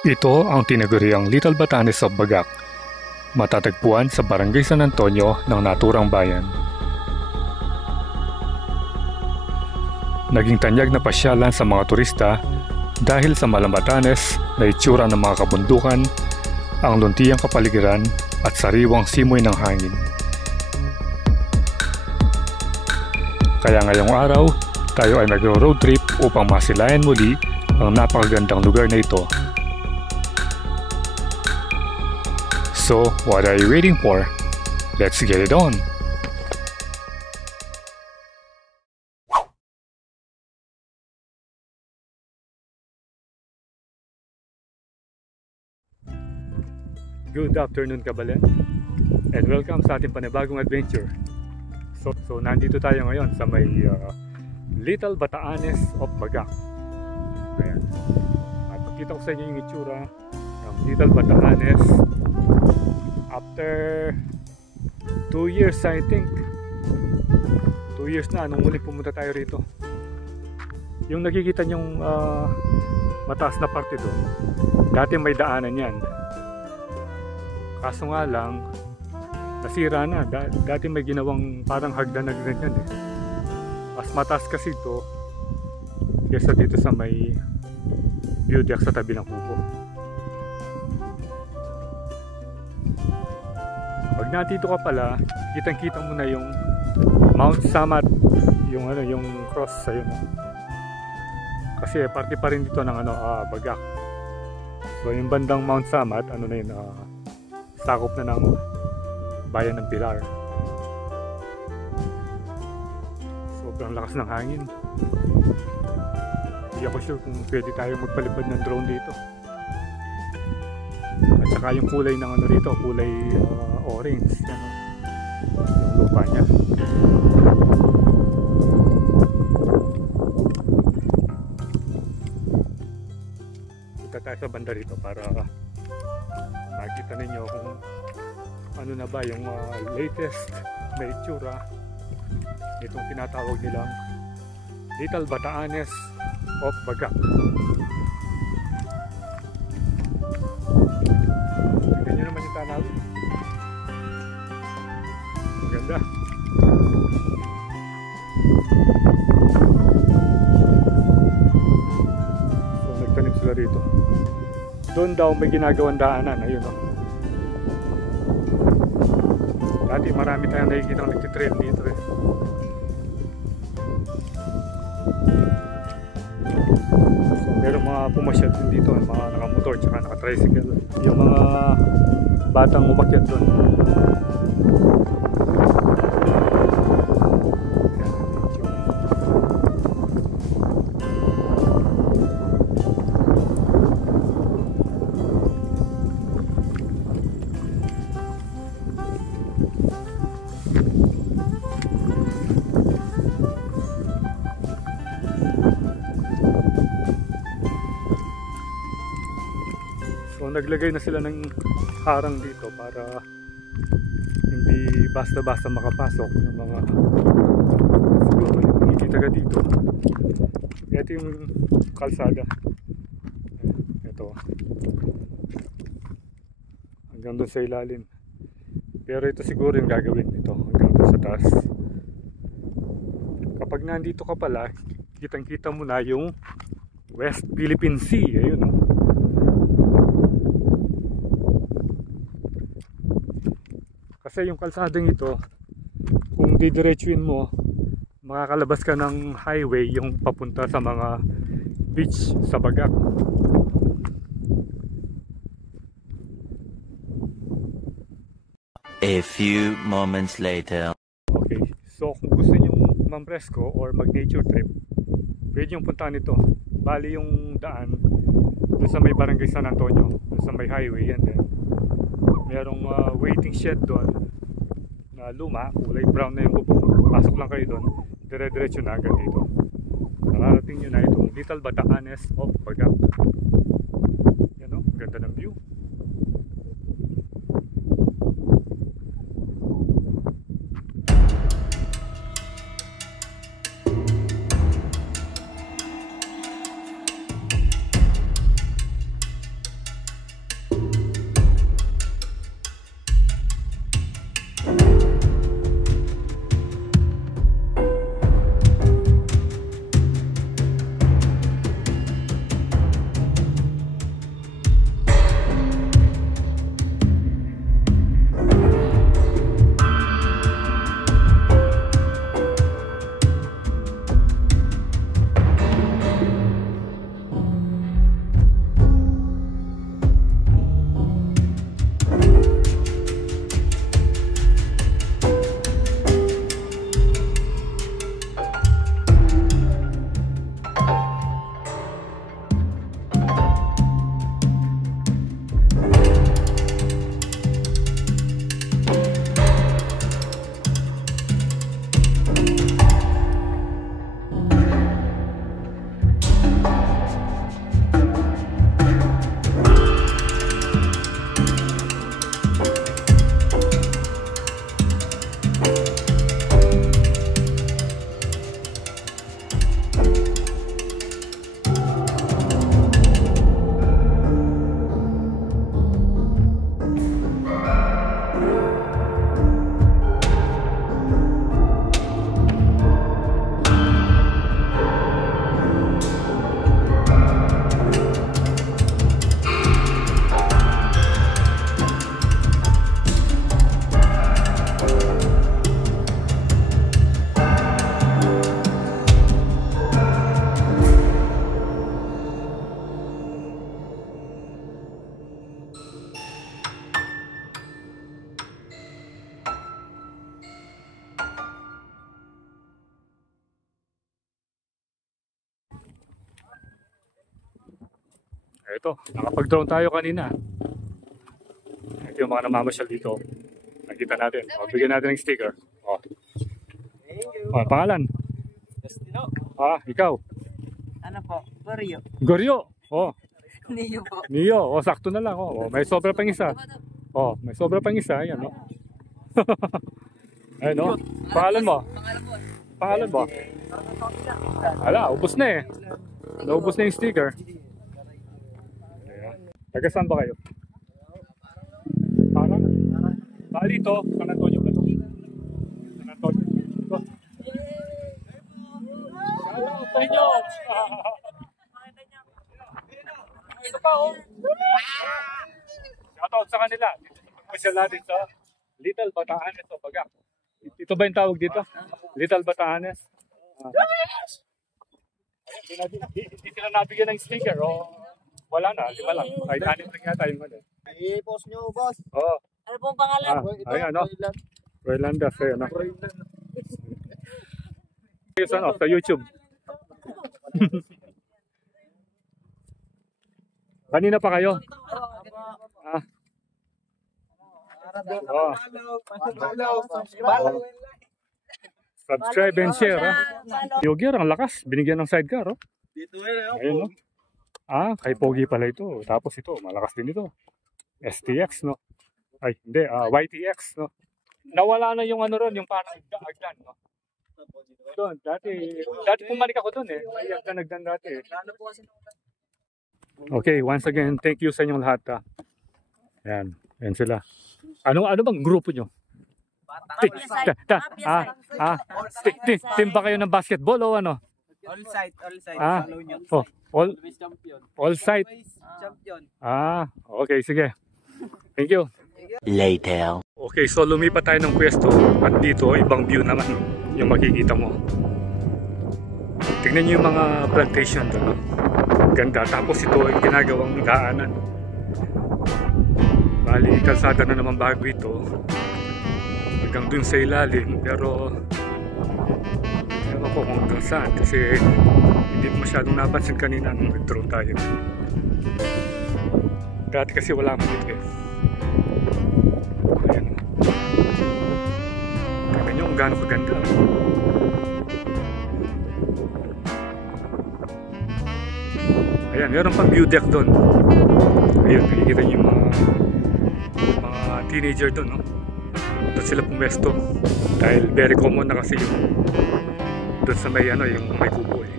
Ito ang tinaguriang Little Batanes of Bagak, matatagpuan sa Barangay San Antonio ng naturang bayan. Naging tanyag na pasyalan sa mga turista dahil sa malambatanes na itsura ng mga kabundukan, ang luntiyang kapaligiran at sariwang simoy ng hangin. Kaya ngayong araw, tayo ay magro-road trip upang masilayan muli ang napakagandang lugar na ito. So, what are you waiting for? Let's get it on! Good afternoon, Kabalen, and welcome sa ating panibagong adventure. So nandito tayo ngayon sa may Little Batanes of Bagak. Ayan. At pakita ko sa inyo yung itsura ng Little Batanes after 2 years, I think. 2 years na nung muli pumunta tayo rito. Yung nakikita nyong mataas na parte doon, dati may daanan yan. Kaso nga lang, nasira na. Dati may ginawang parang hagdan na ganyan eh. Mas mataas kasi ito kesa dito sa may view deck sa tabi ng kubo. Pag nandito ka pala, kitang-kita mo na yung Mount Samat, yung cross sa'yo, no? Kasi parte pa rin dito ng Bagak. So yung bandang Mount Samat, sakop na ng bayan ng Pilar. Sobrang lakas ng hangin. Hindi ako sure kung pwede tayo magpalipad ng drone dito. At saka yung kulay ng rito, kulay orange, yung lupa niya. Punta tayo sa banda rito para makita ninyo kung ano na ba yung latest na itsura itong tinatawag nilang Little Batanes of Bagak. Tignan nyo naman yung tanaw. Maganda. So nagtanim sila rito. Doon daw may ginagawang daanan, ayun o. Dati marami tayong nakikita ng nagtitrail dito eh. So merong mga pumasyal din dito, mga nakamotor tsaka nakatricycle. Yung mga batang umakyat doon. So naglagay na sila ng harang dito para hindi basta-basta makapasok yung mga siguro yung hindi taga dito. Ito yung kalsada. Ito. Hanggang doon sa ilalim. Pero ito siguro yung gagawin ito hanggang doon sa taas. Kapag nandito ka pala, kitang-kita mo na yung West Philippine Sea. Ayun o. Kasi yung kalsadang ito, kung didiretsuin mo, makakalabas ka ng highway yung papunta sa mga beach sa Bagak. A few moments later. Okay, so kung gusto nyo mampresko or mag nature trip, pwede yung puntahan ito. Bali yung daan doon sa may Barangay San Antonio, doon sa may highway, and then merong waiting shed doon na luma, kulay brown na yung bubong. Pasok lang kayo doon, dire-diretso na agad dito. Nakarating nyo na itong Little Batanes of Bagak. Yan o, ganda ng view. Ito, nakapag-drone tayo kanina. Ito yung mga namamasyal dito. Nakita natin. O, bigyan natin ng sticker. O. O, pangalan? Destino. Ikaw? Ano po? Goryo. Goryo. O. Niyo po. Neo. O, sakto na lang. O, may sobra pang isa. O, may sobra pang isa. Ayan, o. Ayun, o. Pangalan mo? Pangalan mo? Ala, ubos na eh. Naubos na yung sticker. Ayan. Taga saan ba kayo? Parang? Bali ito. San Antonio ba ito? San Antonio. Ito. Hello sa inyo! Ito pa oh! Shoutout sa kanila. Pagpasyal natin sa Little Batanes o Bagak. Ito ba yung tawag dito? Little Batanes? Hindi sila nabigyan ng sticker o wala na, di ba lang? Kahit anin lang yata yung ano. I-post nyo, boss. Oo. Ano pong pangalan? Ayan ano? Roylandas, ayan ano? Sa YouTube. Kanina pa kayo? Subscribe and share. Yogi, ang lakas. Binigyan ng sidecar. Dito eh. Ayun, no? Kay Pogi pala ito. Tapos ito, malakas din ito. STX, no? Ay, hindi. YTX, no? Nawala na yung ano ron, yung parang agdan, no? Doon, dati pumanik ako doon eh. May agdan dati eh. Okay, once again, thank you sa inyong lahat. Yan, yan sila. Ano bang grupo nyo? Team ba kayo ng basketball o ano? All side. All side. Champion. Okay, sige. Thank you. Later. Okay, so lumipat tayo ng pwesto at dito ibang view naman yung makikita mo. Tingnan nyo yung mga plantation doon, no? Ganda. Tapos ito ay ginagawang daanan. Bali, kalsada na naman bago ito. Hanggang dun sa ilalim. Pero ewan ko kung hanggang saan. Kasi hindi masyadong napansin kanina nung nag-drone tayo. Dati kasi wala mo dito eh. Ayan. Tingnan nyo kung gaano kaganda. Ayan, meron pang view deck doon. Ayun, nakikita nyo yung mga teenager doon, no? Doon sila pumesto. Dahil very common na kasi yung doon sa may ano, yung may kubo eh.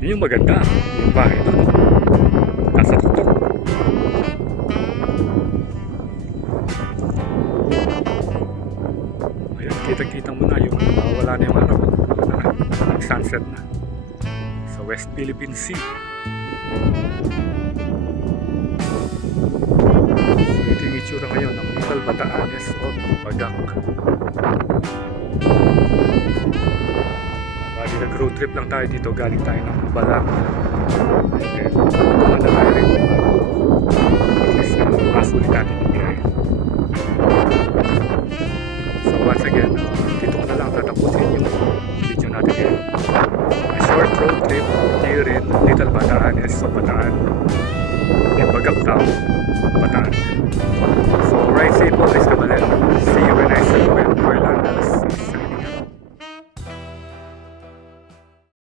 Yun yung maganda. Yung bahay doon. Nasa tuktok. Ayun, kita-kita mo na yung wala na yung araw. Sunset na. West Philippine Sea. So, ito yung itsura ngayon ng Little Batanes o Bagak. Bali, nag-road trip lang tayo dito. Galing tayo ng Balang. And then, naman na tayo rin. At least, masulit natin yung biyahe. So, once again, dito ko na lang tatapusin yung video natin ngayon. Short road trip here in Little Batanes o Bataan in Bagak Town, Bataan. So ride safe always, Kabalera.